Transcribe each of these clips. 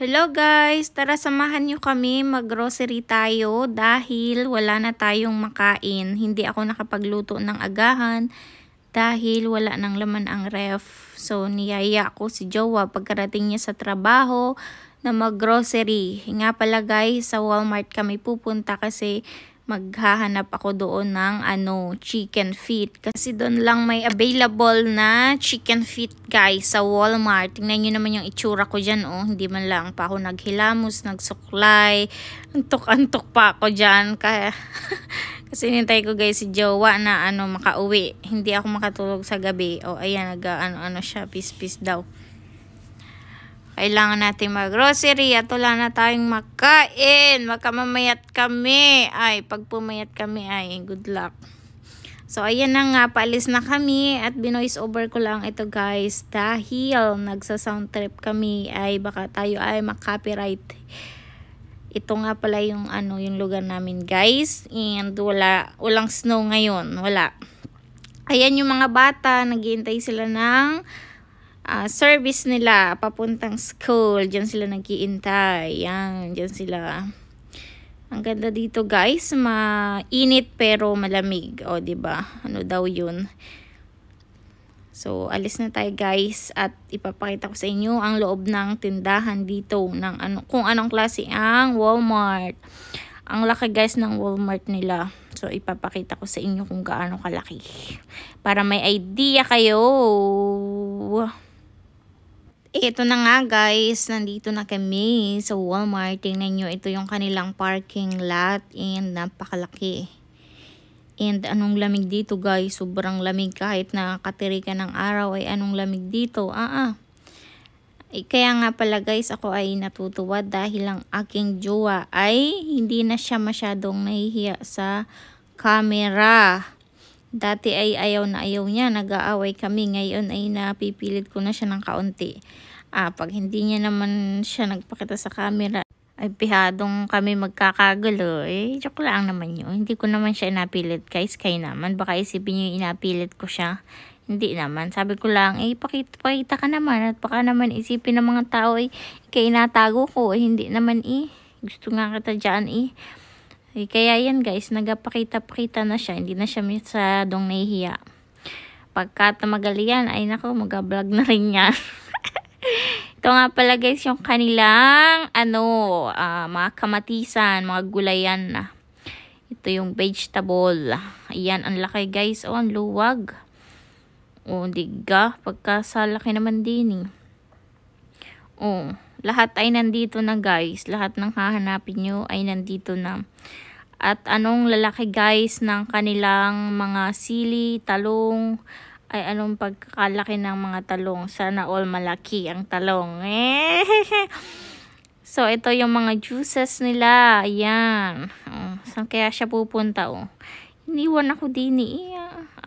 Hello guys! Tara samahan nyo kami mag-grocery tayo dahil wala na tayong makain. Hindi ako nakapagluto ng agahan dahil wala nang laman ang ref. So niyaya ko si Jowa pagkarating niya sa trabaho na mag-grocery. Nga pala guys, sa Walmart kami pupunta kasi maghahanap ako doon ng chicken feet. Kasi doon lang may available na chicken feet guys sa Walmart. Tingnan nyo naman yung itsura ko dyan. Oh. Hindi man lang pa ako naghilamos, nagsuklay. Antok-antok pa ako dyan. Kaya kasi nintay ko guys si Jowa na makauwi. Hindi ako makatulog sa gabi. O ayan, siya, pis-pis daw. Kailangan natin mag-grocery at wala na tayong makain. Magkamamayat kami. Ay, pag pumayat kami ay good luck. So, ayan na nga. Paalis na kami at binoise over ko lang ito guys. Dahil nagsa-sound trip kami ay baka tayo ay makapiright. Ito nga pala yung yung lugar namin guys. And walang snow ngayon. Wala. Ayan yung mga bata. Naghihintay sila ng service nila papuntang school. Diyan sila nag-iintay. Yan, diyan sila. Ang ganda dito guys, mainit pero malamig. O di ba? Ano daw 'yun? So, alis na tayo guys at ipapakita ko sa inyo ang loob ng tindahan dito ng kung anong klase ang Walmart. Ang laki guys ng Walmart nila. So, ipapakita ko sa inyo kung gaano kalaki. Para may idea kayo. Ito na nga guys, nandito na kami sa Walmart. Tingnan nyo, ito yung kanilang parking lot and napakalaki. And anong lamig dito guys, sobrang lamig kahit nakatiri ka ng araw ay anong lamig dito. Kaya nga pala guys, ako ay natutuwa dahil ang aking jowa ay hindi na siya masyadong nahihiya sa camera. Dati ay ayaw na ayaw niya, nag-aaway kami. Ngayon ay napipilit ko na siya ng kaunti. Pag hindi niya naman siya nagpakita sa camera, ay pihadong kami magkakagulo. Joke lang naman yun. Hindi ko naman siya inapilit guys. Kayo naman, baka isipin niyo inapilit ko siya. Hindi naman. Sabi ko lang, pakita ka naman. At baka naman isipin ng mga tao, inatago ko. Hindi naman gusto nga kita dyan kaya yan guys, nagpakita-pakita na siya. Hindi na siya masyadong nahihiya. Pagka tumagali yan, ay nako, mag-vlog na rin yan. Ito nga pala guys, yung kanilang mga kamatisan, mga gulayan na. Ito yung vegetable. Ayan, ang laki guys. Ang luwag. Diga. Pagka laki naman din lahat ay nandito na guys. Lahat ng hahanapin nyo ay nandito na. At anong lalaki guys ng kanilang mga sili, talong, ay anong pagkakalaki ng mga talong. Sana all malaki ang talong. So ito yung mga juices nila. Ayan. Saan kaya siya pupunta Iniwan ako din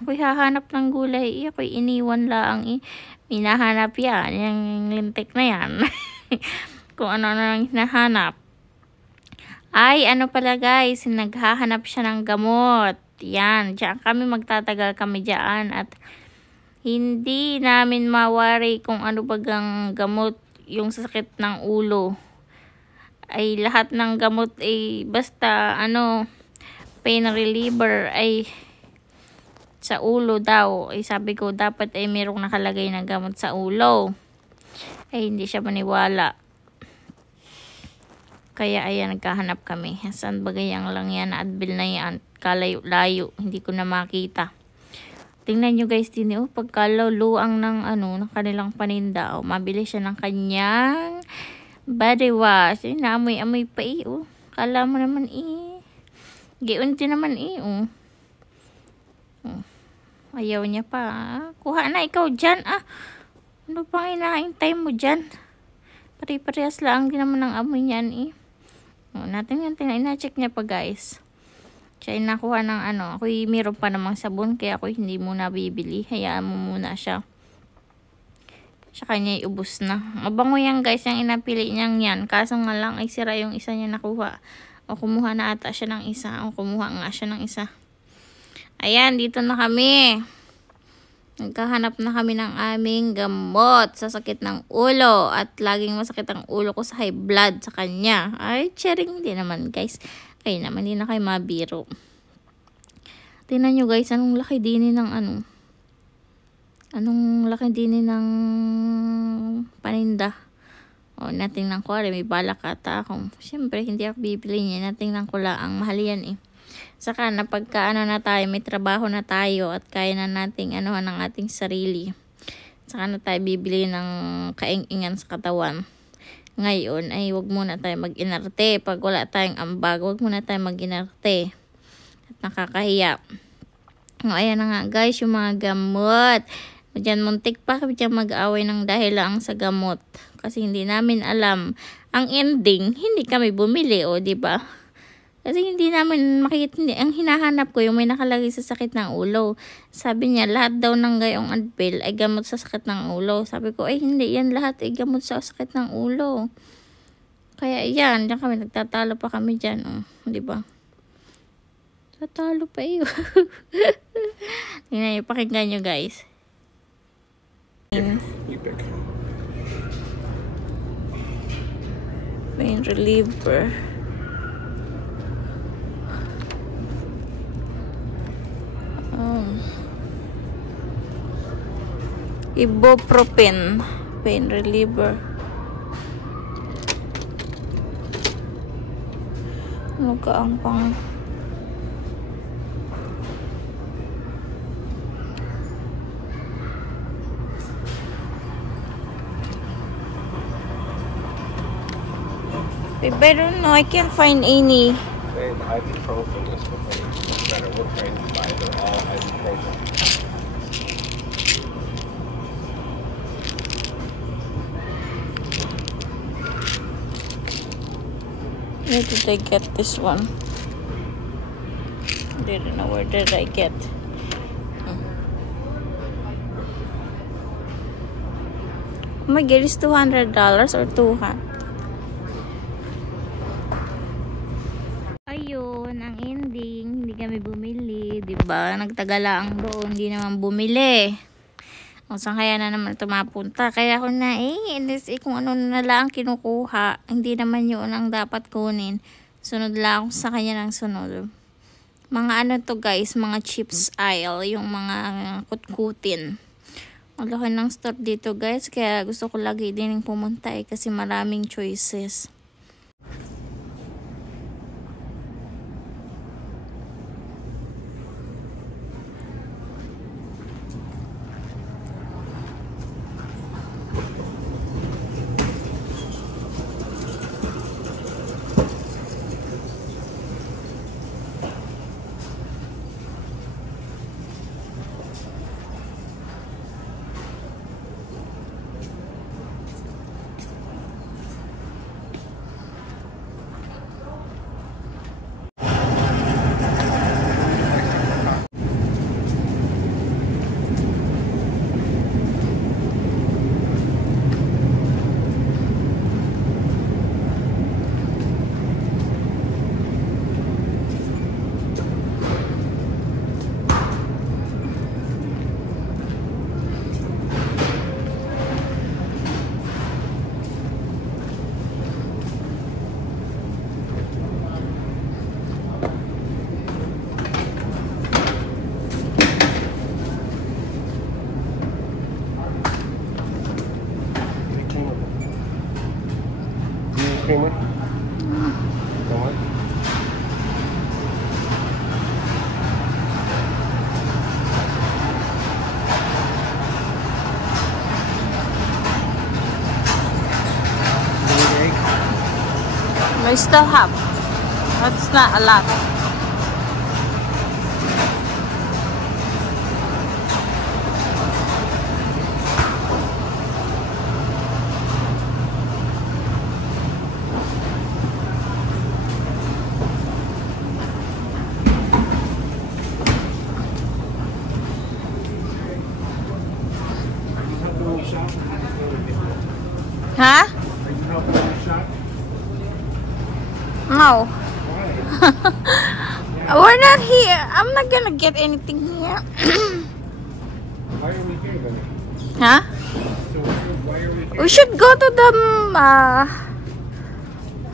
ako'y hahanap ng gulay. Ako'y iniwan lang Hinahanap yan. Yung lintik na yan. Kung ano nang hinahanap. Ay, pala guys. Naghahanap siya ng gamot. Yan. Diyan kami magtatagal kami dyan. At hindi namin mawari kung ano bagang gamot yung sakit ng ulo. Ay, lahat ng gamot basta pain reliever ay sa ulo daw. Sabi ko dapat merong nakalagay na gamot sa ulo. Hindi siya maniwala. Kaya ayan, nagkahanap kami. Saan bagayang lang yan na adbil na yan. Kalayo-layo. Hindi ko na makita. Tingnan nyo guys din pagkaluluang ng ng kanilang paninda. Mabili siya ng kanyang body wash. Naamoy-amoy pa Kala mo naman giunti naman ayaw niya pa. Kuha na ikaw dyan Ano pang inaantay mo dyan? Pare-parehas lang din naman ang amoy niyan natin ina-check niya pa guys. Siya nakuha ng ako'y meron pa namang sabon kaya ako'y hindi muna bibili. Hayaan mo muna siya. Sa kanya ubos na. Mabango yan guys yung inapili niyang yan. Kaso nga lang ay sira yung isa niya nakuha. Kumuha na ata siya ng isa. Kumuha nga siya ng isa. Ayan, dito na kami. Nagkahanap na kami ng aming gamot sa sakit ng ulo. At laging masakit ang ulo ko sa high blood sa kanya. Ay, sharing din naman guys. Kaya naman, hindi na kayo mabiro. Tingnan nyo guys, anong laki din ng ano. Anong laki din ng paninda. O, natingnan ko, may balak ata ako. Siyempre, hindi ako bibili niya. Natingnan ko lang, ang mahal yan eh. Saka na pagka na tayo, may trabaho na tayo at kaya na nating anuhan ng ating sarili. Saka na tayo bibili ng kaing-ingan sa katawan. Ngayon ay wag muna tayo mag-inarte. Pag wala tayong ambag, wag muna tayo mag-inarte. At nakakahiya. O, ayan na nga guys, yung mga gamot. Diyan muntik pa kami dyan mag-away ng dahil lang sa gamot. Kasi hindi namin alam. Ang ending, hindi kami bumili, o diba? Kasi hindi namin makikita, ang hinahanap ko yung may nakalagay sa sakit ng ulo. Sabi niya, lahat daw ng gayong Advil ay gamot sa sakit ng ulo. Sabi ko, ay hindi, yan lahat ay gamot sa sakit ng ulo. Kaya yan, diyan kami, nagtatalo pa kami dyan, o, diba? Tatalo pa iyo. Tingnan nyo, pakinggan nyo guys. You pick. Pain reliever. Ibuprofen. Pain reliever. Ano ka ang pang... I don't know, I can't find any. And ibuprofen is for pain. No matter what brand you buy, they're all ibuprofen. Where did I get this one? I didn't know where did I get. Oh my god, it's $200 or $200. Ayun, ang ending, hindi kami bumili, diba? Nagtagalaan doon, hindi naman bumili. O, saan kaya na naman ito mapunta? Kaya ako na kung ano na lang kinukuha, hindi naman yun ang dapat kunin. Sunod lang ako sa kanya ng sunod. Mga ano to guys, mga chips aisle, yung mga kutkutin. Ang laki ng store dito guys, kaya gusto ko lagi din pumunta kasi maraming choices. Creamer? Go on. I still have. That's not a lot. Huh? No. We're not here. I'm not gonna get anything here. Why are we Huh? So why are we here? We should go to the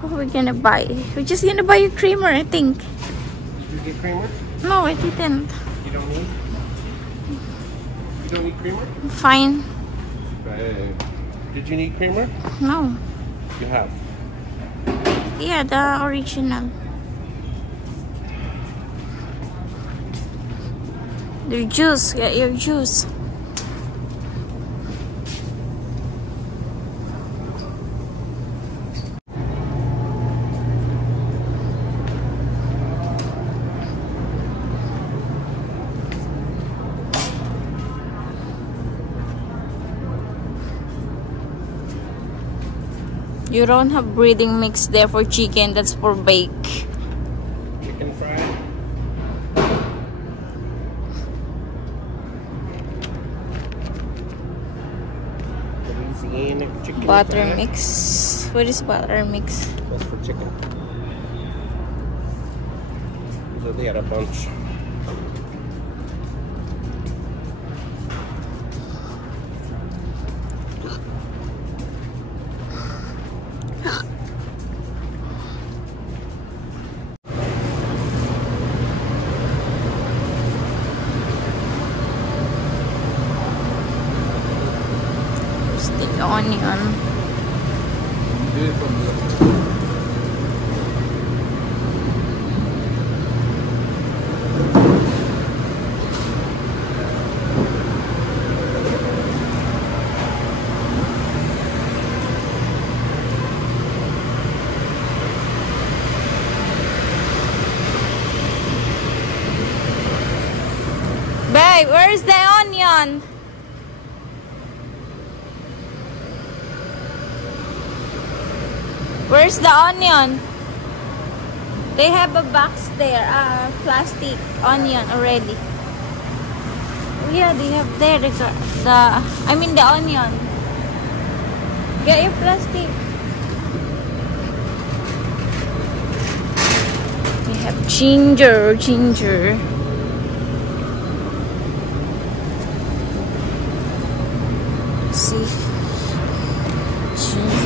what are we gonna buy? We're just gonna buy a creamer, I think. Did you get creamer? No, I didn't. You don't need? You don't need creamer? Fine. Did you need creamer? No. You have. Yeah, the original. Your juice. Get your juice. You don't have breeding mix there for chicken. That's for bake. Chicken fry. Louisiana chicken Butter fry. mix. What is butter mix? That's for chicken. So they had a bunch. Stick onion. Babe, where's the onion? Where's the onion? They have a box there, plastic onion already. Oh yeah, they have there the onion. Get your plastic. We have ginger. See, ginger.